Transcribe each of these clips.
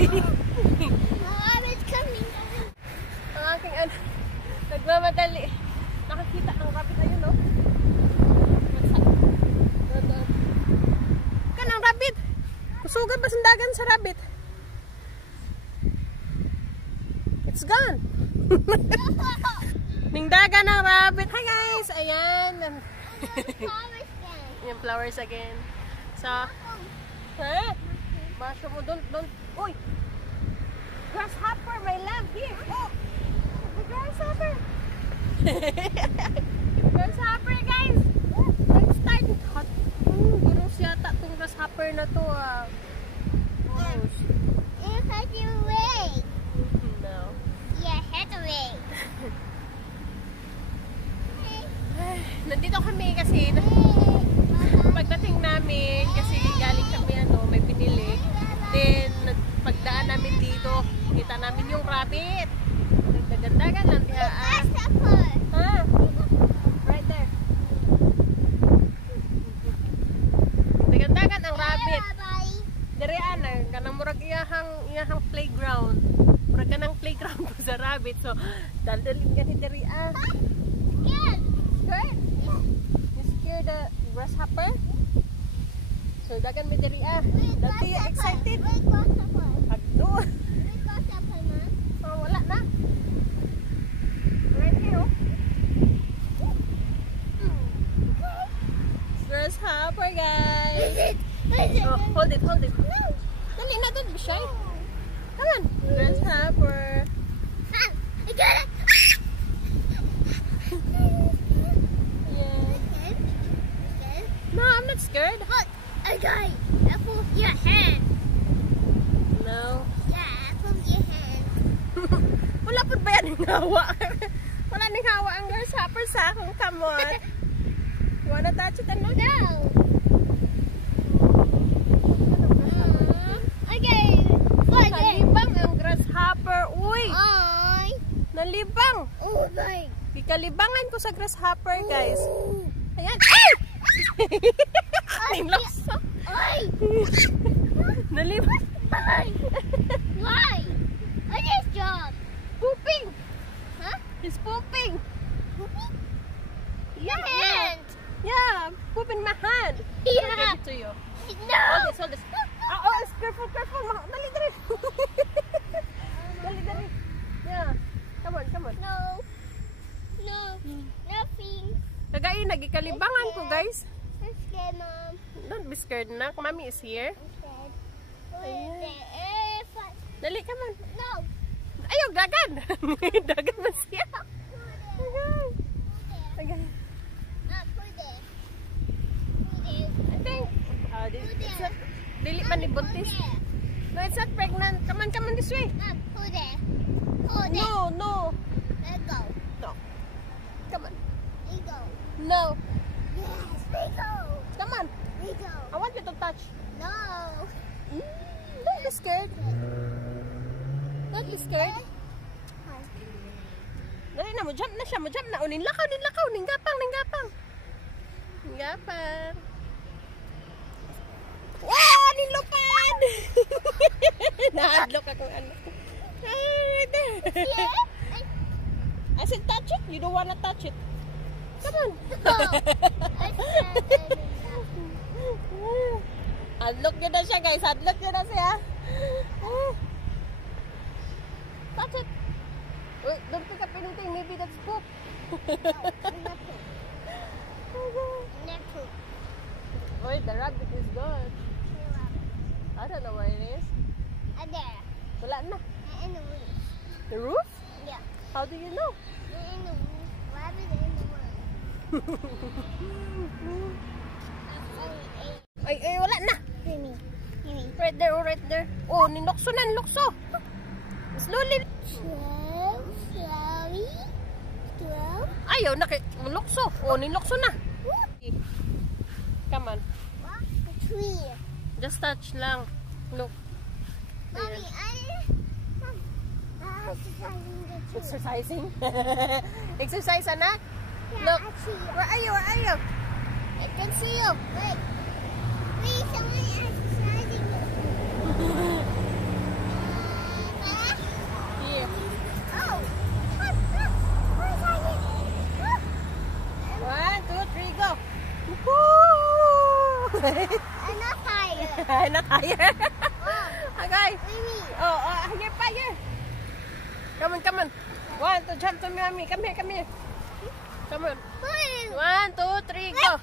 Rabbit coming. Ang aking nagmamadali. Nakakita ng rabbit. Ayun, no? Kanang rabbit. Kusugan ba sandagan sa rabbit? It's gone. Ningdagan ng rabbit. Hi guys! Ayan. Yung flowers again. So, mushroom mo. Don't. Uy! Grasshopper, my love. Here. Oh! The grasshopper. Grasshopper, guys. Let's start. Hot. Gross yata itong grasshopper na to. Gross. You cut your way. No. Yeah, head away. Nandito kami kasi pagdating namin kasi galing kami may binili. Then pagdaan namin dito, kita namin yung rabbit. Nagdagandagan lang diha. Ha? Right there. Nagdagandagan ang rabbit. Dere ana kanang murag iyahang playground. Murag kanang playground ko sa rabbit. So daldalin gani dere Scared? You scared the grasshopper? So dagan mi diri Dati excited. Agdo. Oh, wala na. Right here. Grasshopper, guys. Oh, hold it. Dali na, don't be shy. Come on. Grasshopper. I got it. No, I'm not scared. Look, I got it. Apple of your hand. No. Yeah, apple of your hand. Wala po ba yan yung hawa? Wala nang hawa ang grasshopper sa akong kamot. You wanna touch it ano? No. Okay. Nalibang ang grasshopper. Uy! Ay. Nalibang. Oh my. Ikalibangan ko sa grasshopper, guys. Ayan. Nilokso. Ay. Nalibang. Ay. Why? What is job? Pooping. Huh? He's pooping. Pooping? Yeah. Hand. Yeah. Poop in my hand. Yeah. I'll give it to you. No. Hold this. Oh, careful. Dali. Dali. Yeah. Come on. No. Nothing. Kagain, nagikalibangan ko, guys. I'm scared, Mom. Don't be scared, nak. Mommy is here. I'm scared. Ayan. The elephant. Dali, come on. No. Ayaw, dagan. Dagan na siya. Ayan. Put there. I think, it's not, dili man ni buntis. No, it's not pregnant. Come on this way. Put there. Hold it. No. Let go. No. Come on. We go. No. Yes, we go. Come on. We go. I want you to touch. No. Don't be scared. Don't be scared. Dali na, mo-jump na siya. Mo-jump na. Ninlakaw. Ninggapang. Wow! Nilupad! Nahadlok akong ano. Right there. I said touch it. You don't wanna touch it. Come on. Hadlok nyo na siya, guys. Hadlok nyo na siya. Touch it. Wait, don't pick up anything. Maybe that's poop. Wait, the rabbit is gone. I don't know what it is. There. Wala na. In the roof. The roof? Yeah. How do you know? In the roof. Rabbit in the roof. Ay, wala na. Gimme. Right there. Oh, ninlokso. Slowly. 12. Ayaw, nakilokso. Oh, ninlokso na. Come on. What? The tree. Just touch lang. Look. Mommy, I'm exercising the tree. Exercising? Exercise, anak? Yeah, Look. actually. Where are you? I can see you. Wait, someone exercising. Naka, here. Okay. Oh, here pa, here. Come on, come on. 1, 2, jump to mommy. Come here, come here. Come on. 1, 2, 3, go.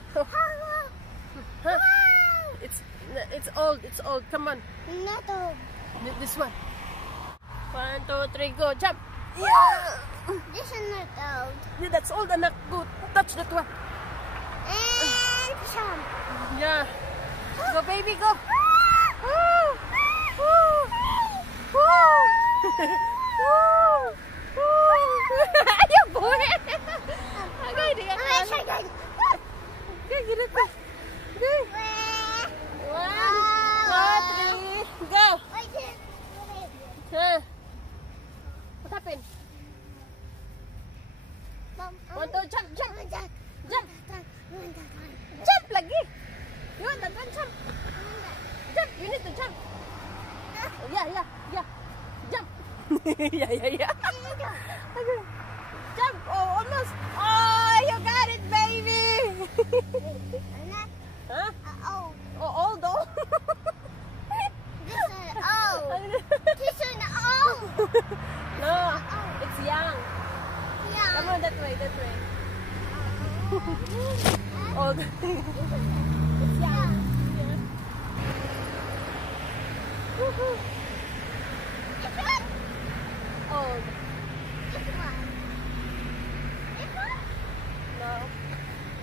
Huh? It's old. It's old. Come on. Not old. This one. 1, 2, 3, go. Jump. Yeah. This is not old. Yeah, that's old, anak. Go. Touch that one. And jump. Yeah. Go, baby, go. Woo. Woo. Woo. Ayaw, boy. Okay, di ka kaya. Okay, get it back. Okay. 1, 2, 3, go. Huh? What happened? 1, 2, jump, jump. Jump. Jump lagi. You want that one? Jump. Jump. You need to jump. Yeah. Jump. yeah. Okay. Jump. Oh, almost. Oh, you got it, baby. Huh? Old. Oh, old. This is old. This is old. No, it's young. Yeah. Come on, that way. Old. It's young. Yeah. Woohoo. This one. Old. This one. This one. No.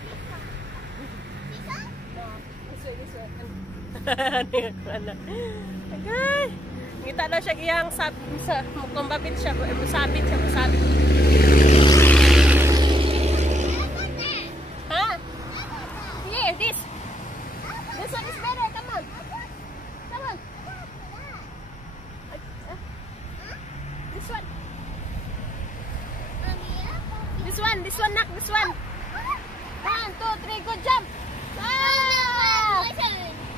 This one. This one. No. This way. Okay. Ngita daw siya iyang kumbabit siya. Musabit. Huh? Here, this. This one is better. Come on. This one. This one, knock. This one. 1, 2, 3, go jump.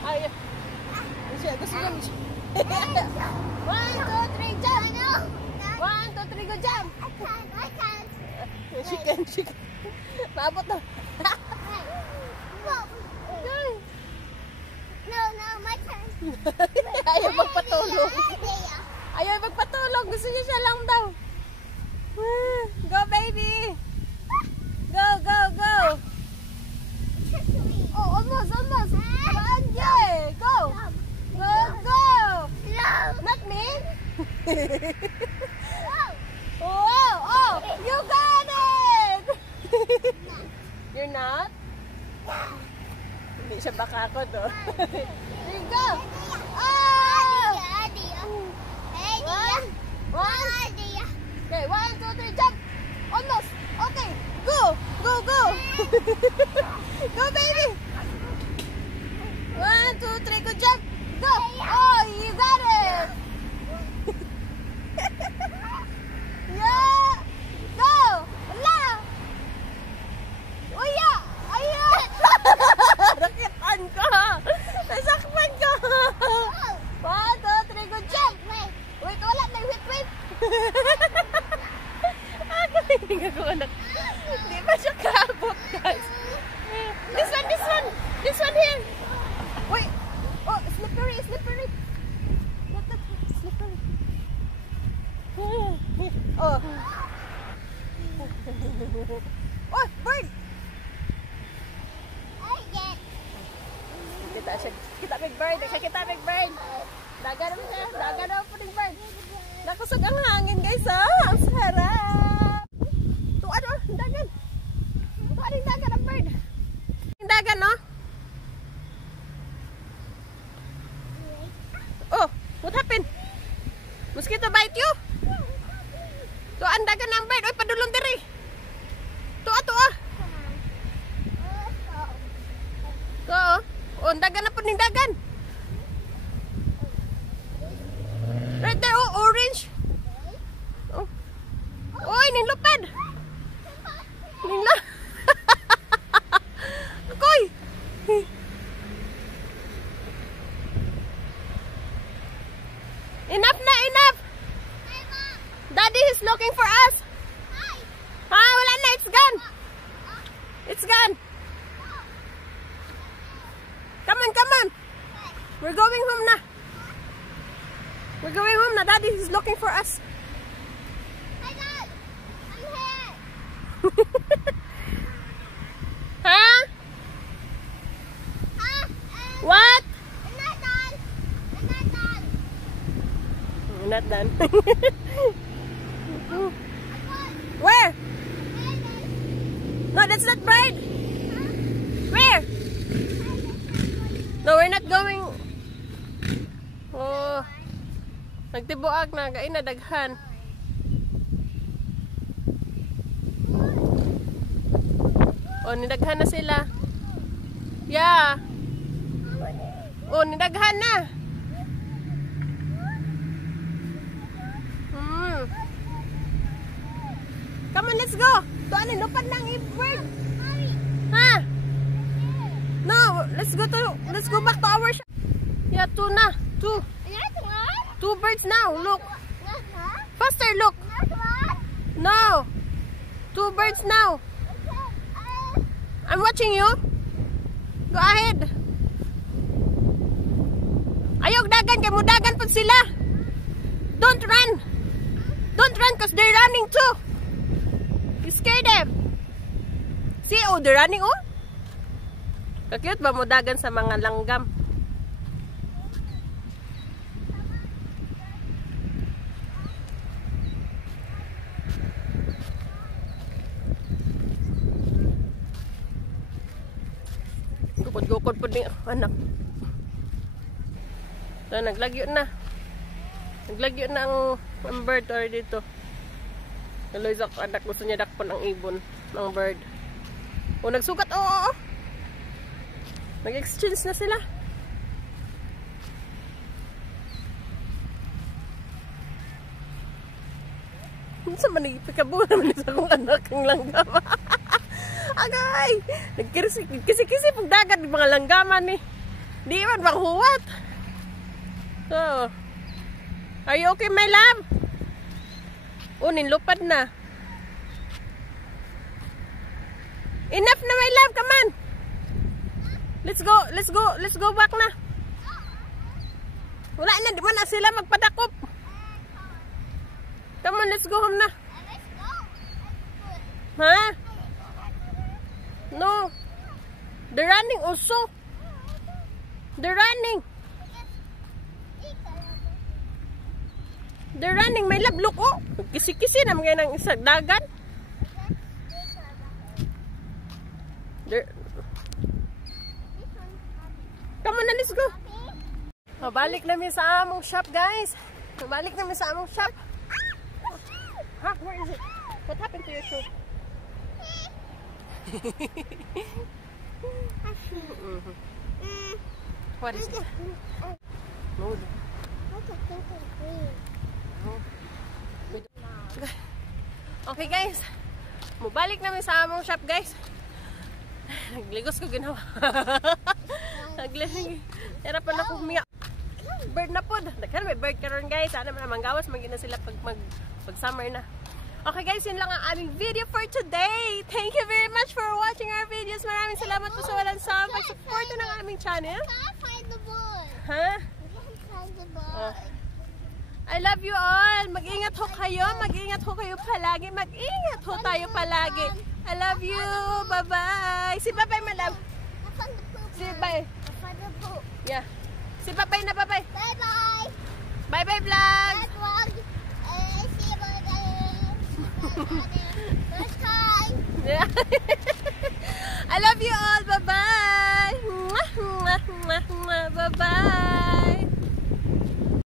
Ay. Gusto ko. 1, 2, 3, jump. 1, 2, 3, go jump. I can't. She can. Maabot na. No, my turn. Ayaw magpatulog. Gusto niya siya lang daw. Go, baby. Go. Oh, almost. Yeah. Go. Not me. Oh, you got it. You're not? Hindi siya baka ako, do. There you go. Oh! One. Okay, 1, 2, 3, jump. Almost. Okay. Go. Go, baby. 1, 2, 3, go jump. Go. Oh, you got it. Yeah. Go. Wala. Uya. Ayun. Nakitaan ko. Nasakpan ko. 1, 2, 3, go jump. Wait, wala na. Wait. Hindi ko anak. Hindi ba siya kaabot, guys? This one here. Wait. Oh, slippery. Look, slippery. Oh. Oh, bird. Kita big bird. Daga naman po ng bird. Nakusog ang hangin, guys, oh. Ang sarap. Tuan, oh, dagan. Tuan yung dagan ang bird. Yung dagan, oh. Oh, what happened? Mosquito bite you? Tuan dagan ang bird. Oy, padulong diri. Tuwa. Go. Oh, dagan na po ng dagan. Right there, oh, orange. Oh. Oy, ninlupad. Akoy. Enough. Daddy is looking for us. Wala na, it's gone. Come on. We're going home na. We're going home na. Daddy is looking for us. Hi, Dad. I'm here. Huh? What? I'm not done. I'm not done. We're not done. I'm Where? done. No, that's not bird. Where? No, we're not going. Oh. Nagtibuak na. Gain na daghan. Oh, nidaghan na sila. Yeah. Oh, nidaghan na. Come on, let's go. Doon, lupad ng bird. Ha? No, let's go back to our shop. Yeah, two na. Two. Two birds now. Look. Faster, look. No. Two birds now. I'm watching you. Go ahead. Ayog dagan kay mudagan pud sila. Don't run. Don't run cause they're running too. You scare them. See, oh, they're running, oh. Kakute ba mudagan sa mga langgam? Gukod-gukod po ni anak. So, naglagyo na. Naglagyo na ang bird or dito. Naloy sa anak, gusto niya dakpon ang ibon ng bird. O, nagsugat. Oo. Nag-exchange na sila. Saan man nagpikabuhan naman sa akong anak ang langgam? Agay! Nagkisi-kisi pag dagat ng mga langgaman eh. Di man bang huwat. So, are you okay, my love? Oh, ninlupad na. Enough na, my love. Come on. Let's go back na. Wala na, di man na sila magpadakop. Come on, let's go home na. Ha? No. They're running also. They're running. They're running, my love. Look, oh. Kisi-kisi na mga ng isang dagat. Come on na, let's go. Mabalik namin sa among shop, guys. Mabalik namin sa among shop. Ha? Where is it? What happened to your shoe? What is it? No. Okay, guys. Mabalik namin sa among shop, guys. Nagligos ko ginawa. Nagligos. Hirapan ako humiyak. Bird na po. May bird karon, guys. Sana manggawas magina sila pag summer na. Okay, guys, yun lang ang aming video for today. Thank you very much for watching our videos. Maraming salamat po sa walang sawang pag-support ng aming channel. Ha? I love you all. Mag-ingat ho kayo. Mag-ingat ho kayo palagi. Mag-ingat ho tayo palagi. I love you. Bye-bye. Si bye-bye, madam. Si bye. Yeah. Si bye-bye na bye-bye. Bye-bye. Bye-bye, vlog. See you, bye-bye. First time. Yeah.